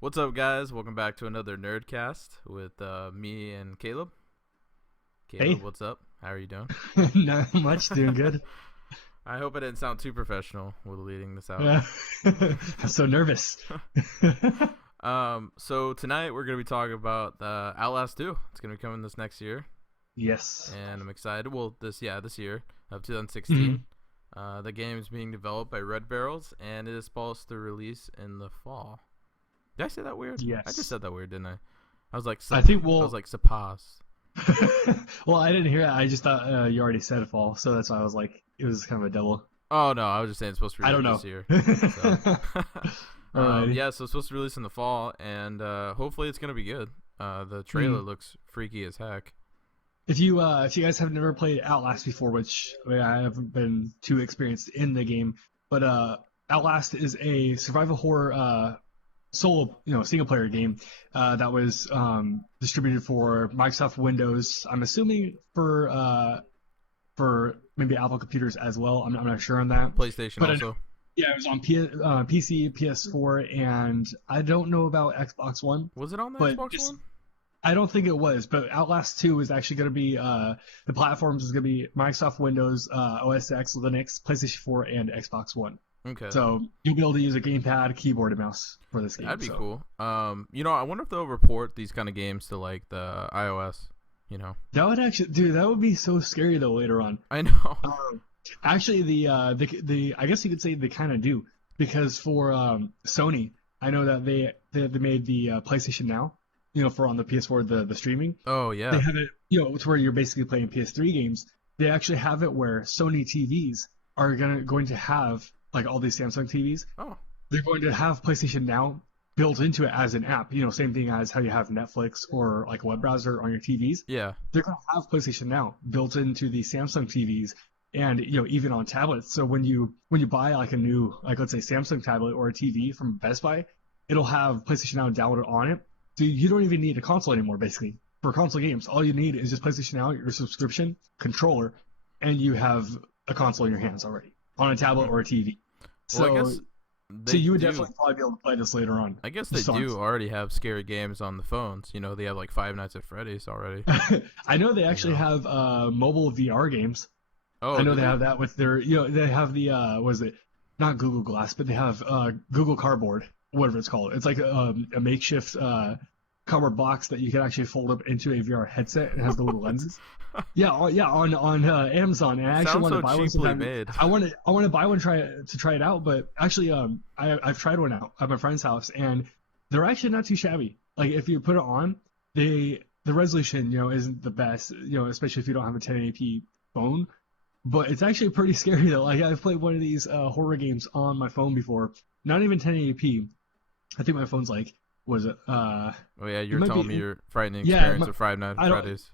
What's up, guys? Welcome back to another NerdCast with me and Caleb. Hey, Caleb, what's up? How are you doing? not much, doing good. I hope I didn't sound too professional with leading this out. I'm so nervous. So tonight we're gonna be talking about Outlast 2. It's gonna be coming this next year, Yes. and I'm excited. Well, this year of 2016. The game is being developed by Red Barrels, and it is supposed to release in the fall. Did I say that weird? Yes. I just said that weird, didn't I? I was like, I think I was like, supposed. well, I didn't hear it. I just thought you already said fall, so that's why I was like, it was kind of a double. Oh no, I was just saying it's supposed to I release don't this year. know. Alrighty. Yeah, so it's supposed to release in the fall, and hopefully it's gonna be good. The trailer looks freaky as heck. If you guys have never played Outlast before, which I haven't been too experienced in the game, but Outlast is a survival horror solo, single player game that was distributed for Microsoft Windows. I'm assuming for maybe Apple computers as well. I'm not sure on that. PlayStation But also. Yeah, it was on PC, PS4, and I don't know about Xbox One. Was it on the But Xbox One? I don't think it was, but Outlast 2 is actually going to be the platforms is going to be Microsoft Windows, OS X, Linux, PlayStation 4, and Xbox One. Okay. So you'll be able to use a gamepad, keyboard, and mouse for this game. That'd be cool. I wonder if they'll report these kind of games to like the iOS. That would actually, dude, that would be so scary though later on. I know. Actually, the I guess you could say they kind of do, because for Sony, I know that they made the PlayStation Now, for on the PS4 the streaming. Oh yeah. They have it, it's where you're basically playing PS3 games. They actually have it where Sony TVs are going to have like all these Samsung TVs. Oh. They're going to have PlayStation Now built into it as an app. Same thing as how you have Netflix or like a web browser on your TVs. Yeah. They're going to have PlayStation Now built into the Samsung TVs, and even on tablets. So when you buy like a new, like let's say Samsung tablet or a TV from Best Buy, it'll have PlayStation Now downloaded on it. So you don't even need a console anymore, basically. For console games, all you need is just PlayStation Now, your subscription, controller, and you have a console in your hands already on a tablet or a TV. Well, I guess you would definitely probably be able to play this later on. I guess they do already have scary games on the phones. They have like Five Nights at Freddy's already. I know they actually have mobile VR games. Oh, I know they have that with their, they have the, was it, not Google Glass, but they have Google Cardboard, whatever it's called. It's like a makeshift cardboard box that you can actually fold up into a VR headset. It has the little lenses. Yeah, on Amazon. And I actually want to buy one sometime. Made. I want to buy one to try it out. But actually, I've tried one out at my friend's house, and they're actually not too shabby. Like if you put it on, the resolution isn't the best. Especially if you don't have a 1080p phone. But it's actually pretty scary though. Like I've played one of these horror games on my phone before. Not even 1080p. I think my phone's like, was it? Oh yeah, you're telling me your frightening experience of Five Nights at Freddy's.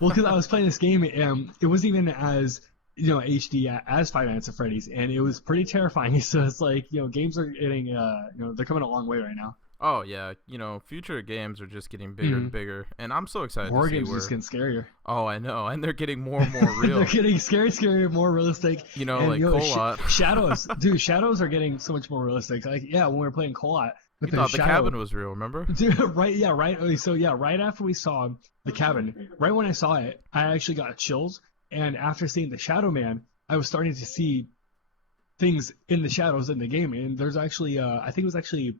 Well, because I was playing this game and it wasn't even as HD as Five Nights at Freddy's, and it was pretty terrifying. So it's like games are getting they're coming a long way right now. Oh yeah, future games are just getting bigger and bigger, and I'm so excited. Horror to see games are just getting scarier. Oh, I know, and they're getting more and more real. They're getting scarier, more realistic. And, like Colot. Shadows, dude. Shadows are getting so much more realistic. Like when we were playing Colot, you thought the cabin was real, remember? Dude, right? Yeah, right. So yeah, right after we saw the cabin, right when I saw it, I actually got chills. And after seeing the Shadow Man, I was starting to see things in the shadows in the game. And there's actually, I think it was actually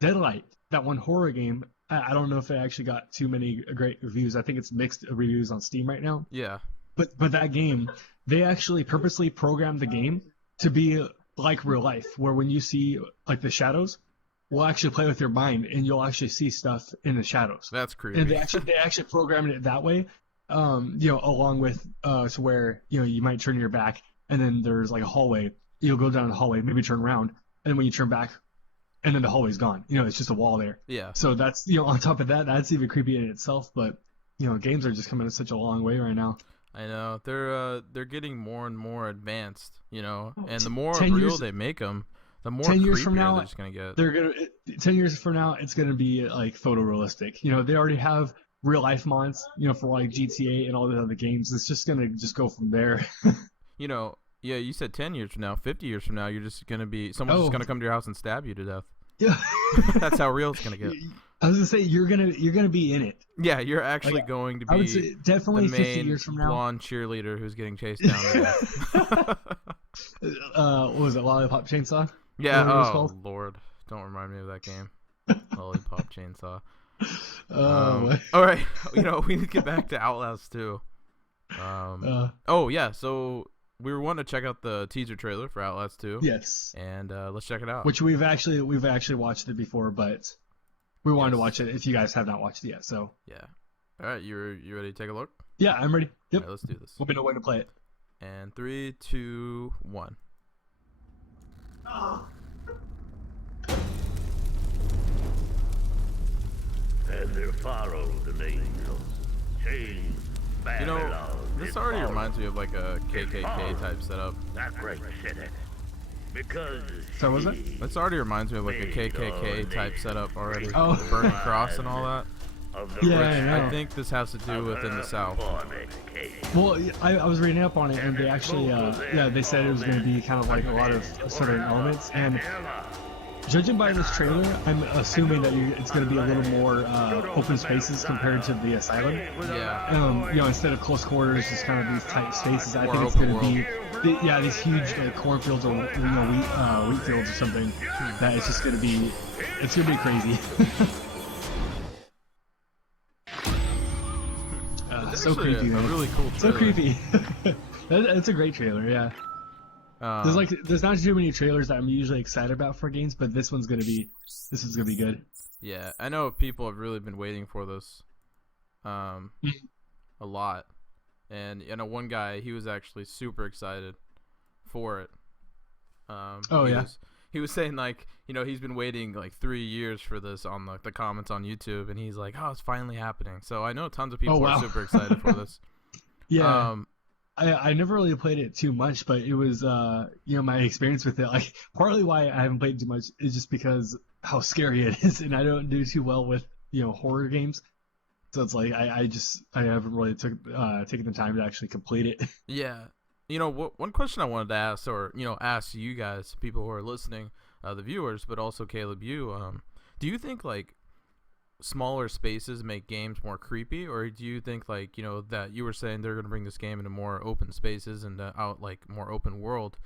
Deadlight, that one horror game. I don't know if it actually got too many great reviews. I think it's mixed reviews on Steam right now. Yeah. But that game, they actually purposely programmed the game to be like real life, where when you see like the shadows, will actually play with your mind and you'll actually see stuff in the shadows. That's creepy. And they actually programmed it that way, along with to where you might turn your back and then there's like a hallway. You'll go down the hallway, maybe turn around, and then when you turn back, and then the hallway's gone. It's just a wall there. Yeah. So that's on top of that, that's even creepy in itself. But games are just coming such a long way right now. I know they're getting more and more advanced, and the more 10 real years, they make them, the more 10 years creepier from now, they're just gonna get. 10 years from now, it's gonna be like photorealistic. They already have real life mods, for like GTA and all the other games. It's just gonna go from there. Yeah, you said 10 years from now, 50 years from now, you're just gonna be someone's just gonna come to your house and stab you to death. Yeah. That's how real it's gonna get. I was gonna say you're gonna be in it. Yeah, you're actually Like, going to I would be say the definitely 50 main years from now. blonde cheerleader who's getting chased down to death. What was it, Lollipop Chainsaw? Yeah. Whatever it was Oh called. Lord, don't remind me of that game. Lollipop Chainsaw. Oh. All right. We need to get back to Outlast too. Oh yeah. So we were wanting to check out the teaser trailer for Outlast 2. Yes. And let's check it out. Which we've actually watched it before, but we wanted to Yes. watch it if you guys have not watched it yet. So Yeah. All right. You ready to take a look? yeah, I'm ready. Yep. All right, let's do this. Let me know when to play it. And 3, 2, 1. And there followed an angel. Chains, Babylon, This already reminds me of like a KKK type setup. that great city. Because So was it? This already reminds me of like a KKK type setup already. Oh. The Burning Cross and all that. of the Yeah, rich I know. I think this has to do with in the South. fornication. Well, I was reading up on it, and they actually, they said it was going to be kind of like a lot of Southern elements. And judging by this trailer, I'm assuming that it's going to be a little more open spaces compared to the Asylum. Yeah. Instead of close quarters, just kind of these tight spaces. I More think it's open going to be, these huge like cornfields or wheat fields or something. That it's just going to be, it's going to be crazy. It's So actually creepy, a man. really cool So trailer. creepy. That's a great trailer, yeah. There's not too many trailers that I'm usually excited about for games, but this is gonna be good. Yeah, I know people have really been waiting for this, a lot, and one guy, he was actually super excited for it. He was saying like, he's been waiting like 3 years for this on the comments on YouTube, and he's like, oh, it's finally happening. So I know tons of people are super excited for this. Yeah. I never really played it too much, but it was my experience with it. Like partly why I haven't played too much is just because how scary it is, and I don't do too well with horror games. So it's like I haven't really taken the time to actually complete it. Yeah. One question I wanted to ask, or ask you guys, people who are listening, the viewers, but also Caleb, do you think like smaller spaces make games more creepy, or do you think like that you were saying they're going to bring this game into more open spaces and out like more open world?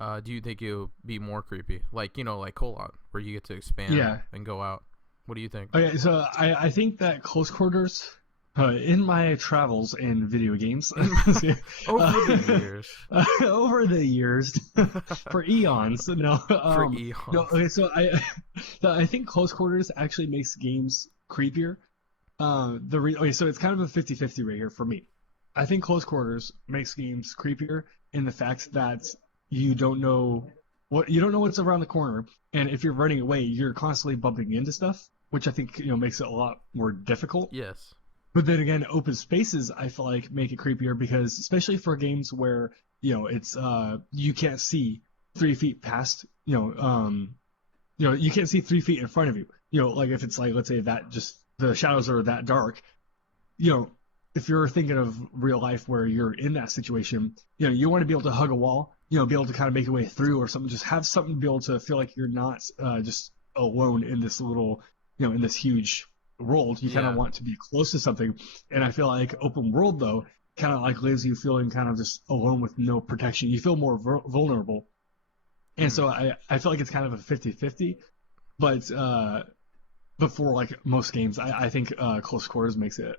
Do you think it'll be more creepy, like like Colot, where you get to expand and go out? What do you think? Okay, so I think that close quarters, in my travels in video games over the years, for eons, For eons. no, okay, so I think close quarters actually makes games creepier. So it's kind of a 50-50 right here for me. I think close quarters makes games creepier in the fact that you don't know what's around the corner, and if you're running away, you're constantly bumping into stuff, which I think makes it a lot more difficult. Yes. But then again, open spaces I feel like make it creepier because especially for games where it's you can't see 3 feet past you can't see 3 feet in front of you. Like if it's like, let's say that just the shadows are that dark, if you're thinking of real life where you're in that situation, you want to be able to hug a wall, be able to kind of make your way through or something, just have something to be able to feel like you're not just alone in this little, in this huge world. You kind of want to be close to something. And I feel like open world though, kind of like leaves you feeling kind of just alone with no protection. You feel more vulnerable. And so I feel like it's kind of a 50-50, but for like most games, I think close quarters makes it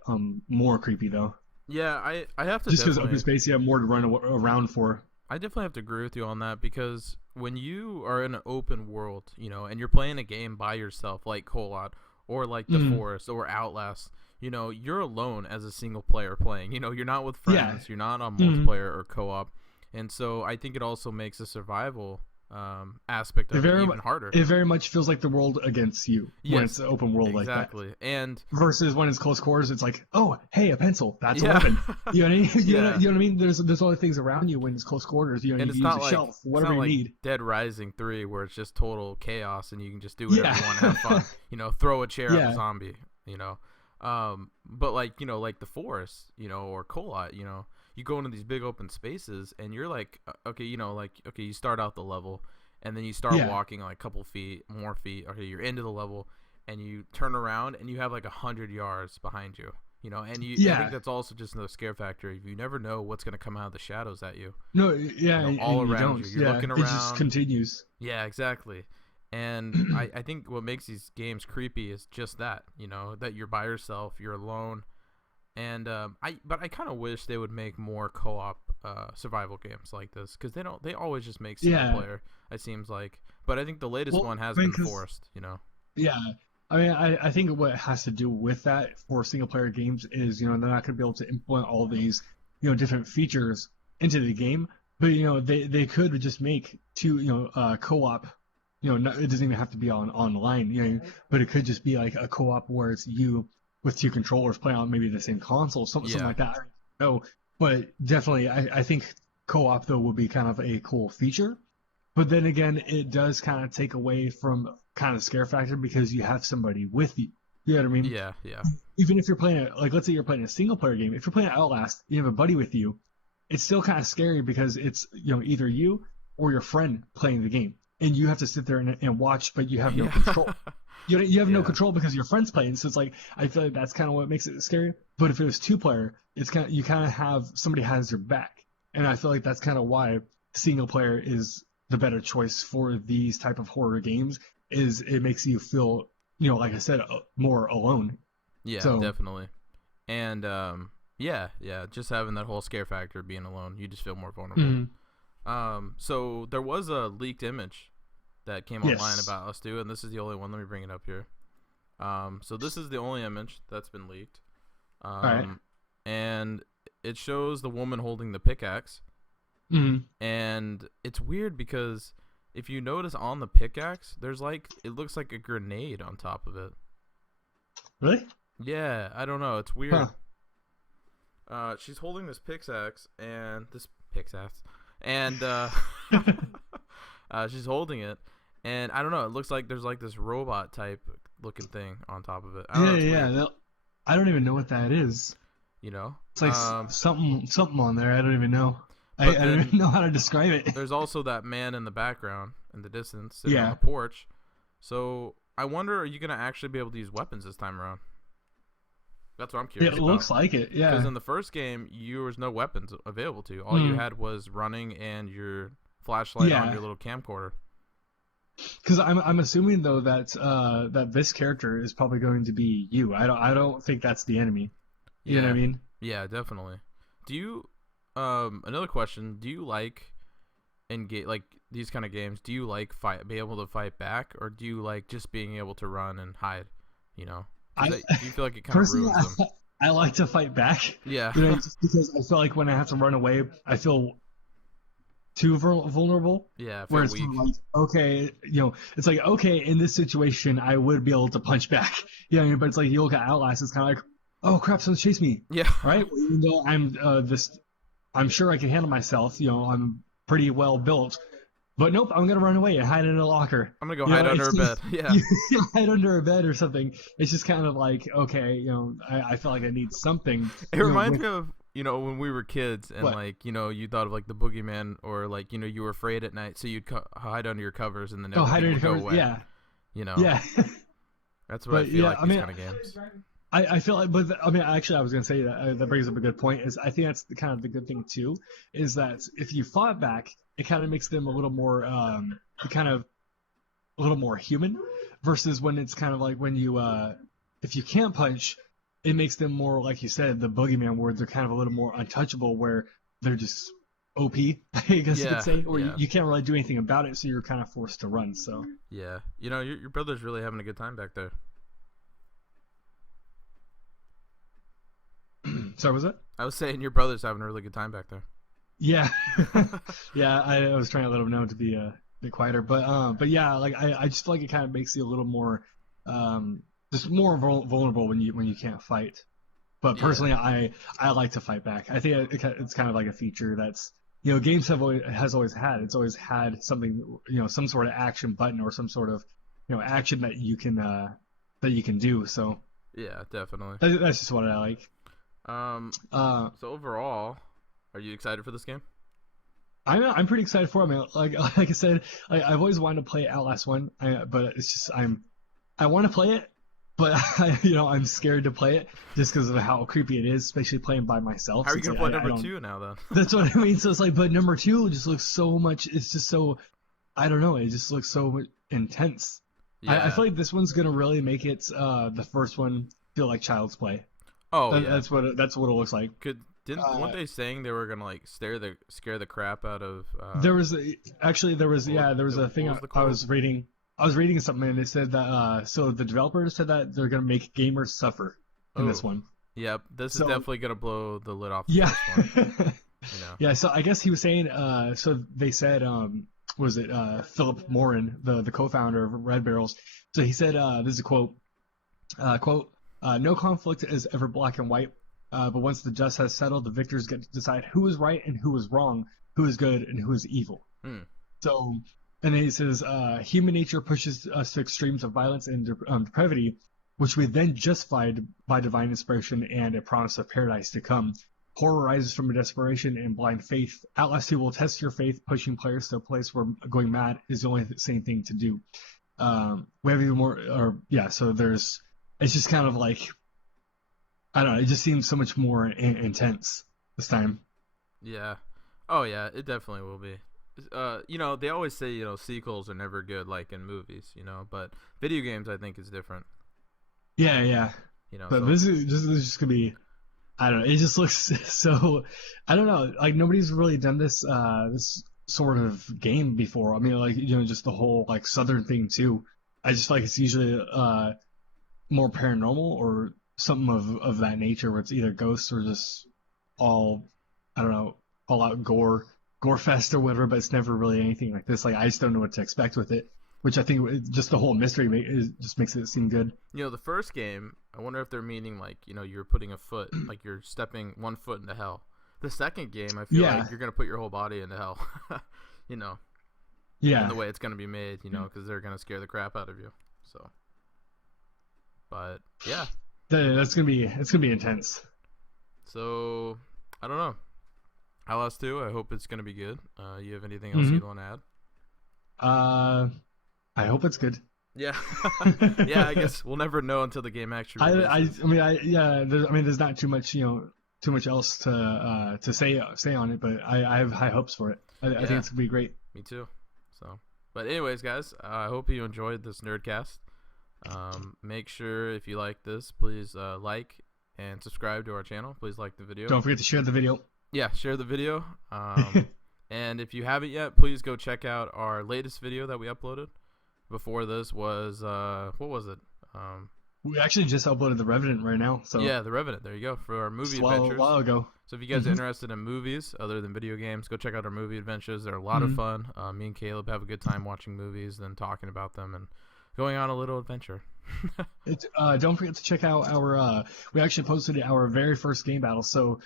more creepy though. Yeah, I have to just because definitely... open space, you have more to run around for. I definitely have to agree with you on that, because when you are in an open world, and you're playing a game by yourself, like Colot or like The Forest or Outlast, you're alone as a single player playing. You're not with friends, you're not on multiplayer or co-op, and so I think it also makes the survival aspect of it even harder. It very much feels like the world against you when it's an open world like that. Exactly. And versus when it's close quarters, it's like, oh, hey, a pencil, that's a weapon. You know what I mean? You know what I mean? There's other things around you when it's close quarters. You and can use a shelf, whatever you need. Dead Rising 3, where it's just total chaos and you can just do whatever you want, have fun. Throw a chair at a zombie. But like like The Forest, or Colot, you go into these big open spaces and you're like, okay, you start out the level and then you start Yeah. walking like a couple more feet. Okay, you're into the level, and you turn around and you have like 100 yards behind you. You know, and I Yeah. think that's also just another scare factor. You never know what's gonna come out of the shadows at you. No, yeah, You know, all and you around don't. you. You're Yeah, looking it just around. continues. Yeah, exactly. And I think what makes these games creepy is just that, you know, that you're by yourself, you're alone. And but I kind of wish they would make more co-op survival games like this, because they always just make single player, it seems like. But I think the latest one has been forced, you know. Yeah. I mean, I think what has to do with that for single player games is, you know, they're not going to be able to implement all these, you know, different features into the game. But, you know, they could just make two, you know, co-op, you know, it doesn't even have to be online, you know, but it could just be like a co-op where it's you with two controllers playing on maybe the same console, something like that. No, but definitely, I think co-op, though, would be kind of a cool feature. But then again, it does kind of take away from kind of the scare factor because you have somebody with you. You know what I mean? Yeah, yeah. Even if you're playing like, let's say you're playing a single player game, if you're playing Outlast, you have a buddy with you, it's still kind of scary because it's, you know, either you or your friend playing the game, and you have to sit there and watch, but you have no control. You have no control because your friend's playing. So it's like, I feel like that's kind of what makes it scary. But if it was two player, it's kind of, you kind of have somebody has your back, and I feel like that's kind of why single player is the better choice for these type of horror games. Is it makes you feel, you know, like I said, more alone. Yeah, so, definitely. And yeah, just having that whole scare factor, being alone, you just feel more vulnerable. Mm-hmm. So there was a leaked image that came online about us too, and this is the only one. Let me bring it up here. So this is the only image that's been leaked. All right. And it shows the woman holding the pickaxe. Mm-hmm. And it's weird because if you notice on the pickaxe, there's like, it looks like a grenade on top of it. Really? Yeah, I don't know. It's weird. Huh. She's holding this pickaxe, and she's holding it, and I don't know. It looks like there's like this robot type looking thing on top of it. I don't know, I don't even know what that is. You know, it's like something on there. I don't even know. I don't even know how to describe it. There's also that man in the background in the distance sitting on the porch. So I wonder, are you gonna actually be able to use weapons this time around? That's what I'm curious about. It looks like it, yeah. Because in the first game, there was no weapons available to you. All you had was running and your flashlight on your little camcorder. Because I'm assuming though that that this character is probably going to be you. I don't think that's the enemy. You know what I mean? Yeah, definitely. Do you? Another question: do you like like these kind of games? Do you like be able to fight back, or do you like just being able to run and hide? You know, do you feel like it kind of ruins them? I like to fight back. Yeah. You know, just because I feel like when I have to run away, I feel too vulnerable. Yeah. Where it's weak. like, okay, you know, it's like, okay, in this situation, I would be able to punch back. You know what I mean? But it's like, you look at Outlast, it's kind of like, oh crap, someone's chasing me. Yeah. Right? Even though I'm sure I can handle myself. You know, I'm pretty well built. But nope, I'm gonna run away and hide in a locker. I'm gonna go hide under a bed. Yeah. You hide under a bed or something. It's just kind of like, okay, you know, I feel like I need something. It reminds me of, you know, when we were kids and like, you know, you thought of like the boogeyman, or like, you know, you were afraid at night, so you'd hide under your covers and then everything would go away. Yeah. You know. Yeah. That's what I feel like these kind of games. I feel like, but I mean, actually, I was gonna say that brings up a good point. Is I think that's kind of the good thing too, is that if you fought back, it kind of makes them a little more, a little more human, versus when it's kind of like when you, if you can't punch, it makes them more, like you said, the boogeyman, where they're kind of a little more untouchable, where they're just OP, I guess you could say, or you can't really do anything about it, so you're kind of forced to run. So yeah, you know, your brother's really having a good time back there. Sorry, was it? I was saying your brother's having a really good time back there. Yeah, yeah. I was trying to let him know to be a bit quieter, but yeah, like I just feel like it kind of makes you a little more, just more vulnerable when you can't fight. But personally, I like to fight back. I think it's kind of like a feature that's, you know, games has always had. It's always had something, you know, some sort of action button or some sort of, you know, action that you can do. So yeah, definitely. That's just what I like. So overall, are you excited for this game? I'm pretty excited for it. I mean, like I said, I've always wanted to play Outlast 1, but it's just I want to play it, but I'm scared to play it just because of how creepy it is, especially playing by myself. How are you Since, gonna play I number don't- 2 now then? That's what I mean. So it's like, but number 2 just looks so much. It's just so, I don't know. It just looks so intense. Yeah. I feel like this one's gonna really make it the first one feel like Child's Play. Oh yeah. That's what it looks like. Weren't they saying they were gonna like scare the crap out of? There was a thing what was the I quote? was reading. I was reading something and it said that so the developers said that they're gonna make gamers suffer in this Oh. one. Yep, this is So- definitely gonna blow the lid off the Yeah. first one. You know. Yeah, so I guess he was saying so they said was it Philip Morin, the co-founder of Red Barrels. So he said this is a quote no conflict is ever black and white, but once the dust has settled, the victors get to decide who is right and who is wrong, who is good and who is evil. Hmm. So, and then he says, human nature pushes us to extremes of violence and depravity, which we then justified by divine inspiration and a promise of paradise to come. Horror rises from a desperation and blind faith. Outlast 2 will test your faith, pushing players to a place where going mad is the only sane thing to do. We have even more, so it's just kind of like, I don't know, it just seems so much more intense this time. Yeah. Oh yeah, it definitely will be. They always say sequels are never good like in movies, but video games I think is different. Yeah. But So- this is just gonna be, I don't know. It just looks so. I don't know. Like nobody's really done this this sort of game before. I mean, like just the whole like Southern thing too. I just feel like it's usually more paranormal or something of that nature, where it's either ghosts or just all, I don't know, all out gore fest or whatever. But it's never really anything like this. Like I just don't know what to expect with it. Which I think just the whole mystery just makes it seem good. the first game, I wonder if they're meaning like, you're putting a foot, like you're stepping one foot into hell. The second game, I feel Yeah. like you're going to put your whole body into hell, Yeah. and the way it's going to be made, because they're going to scare the crap out of you. So, but yeah. It's gonna be intense. So, I don't know. Outlast 2, I hope it's going to be good. You have anything else you want to add? I hope it's good. Yeah. Yeah, I guess we'll never know until the game actually releases. There's not too much else to say on it, but I have high hopes for it. I think it's gonna be great. Me too. So, but anyways, guys, I hope you enjoyed this Nerdcast. Make sure if you like this, please like and subscribe to our channel. Please like the video. Don't forget to share the video. Yeah, share the video. And if you haven't yet, please go check out our latest video that we uploaded. Before this was what was it? We actually just uploaded The Revenant right now. So Yeah, The Revenant. There you go, for our movie just a adventures. while ago. So if you guys are interested in movies other than video games, go check out our movie adventures. They're a lot of fun. Me and Caleb have a good time watching movies and talking about them and going on a little adventure. Don't forget to check out our. We actually posted our very first game battle. So,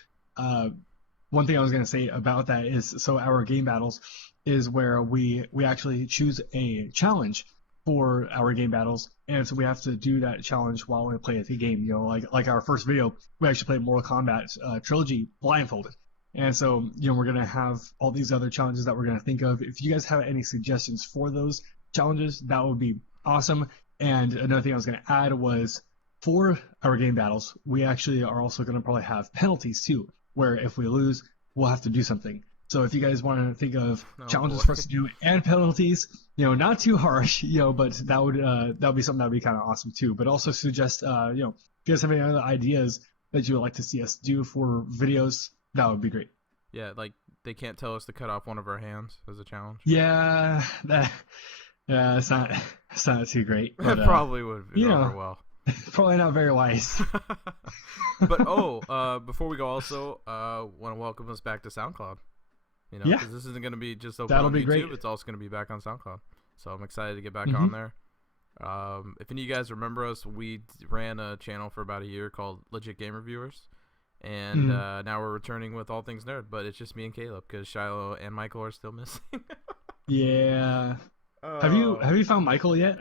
one thing I was going to say about that is, so our game battles is where we actually choose a challenge for our game battles, and so we have to do that challenge while we play the game. Like our first video, we actually played Mortal Kombat Trilogy blindfolded. And so, we're going to have all these other challenges that we're going to think of. If you guys have any suggestions for those challenges, that would be awesome. And another thing I was going to add was, for our game battles, we actually are also going to probably have penalties too, where if we lose, we'll have to do something. So if you guys want to think of challenges boy. for us to do and penalties, not too harsh, but that would be something that would be kind of awesome too. But also suggest, if you guys have any other ideas that you would like to see us do for videos, that would be great. Yeah, like they can't tell us to cut off one of our hands as a challenge. Yeah, it's not too great. But, It probably would go over well. probably not very wise. But before we go, also want to welcome us back to SoundCloud. Yeah. Because this isn't going to be just open That'll on be YouTube. great. It's also going to be back on SoundCloud. So I'm excited to get back on there. If any of you guys remember us, we ran a channel for about a year called Legit Game Reviewers. And now we're returning with All Things Nerd, but it's just me and Caleb because Shiloh and Michael are still missing. Yeah. Have you found Michael yet?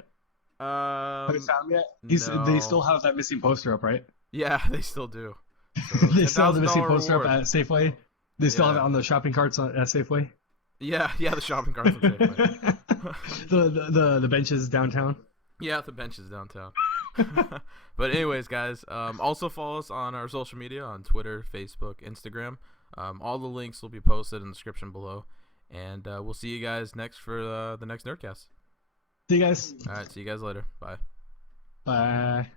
Have you found him yet? no. They still have that missing poster up, right? Yeah, they still do. So They still have the missing $10,000 poster reward. up at Safeway. They still have it Yeah. on the shopping carts at Safeway. Yeah, the shopping carts look very funny. The benches downtown. Yeah, the benches downtown. But anyways, guys, also follow us on our social media on Twitter, Facebook, Instagram. All the links will be posted in the description below. And we'll see you guys next for the next Nerdcast. See you guys. All right, see you guys later. Bye. Bye.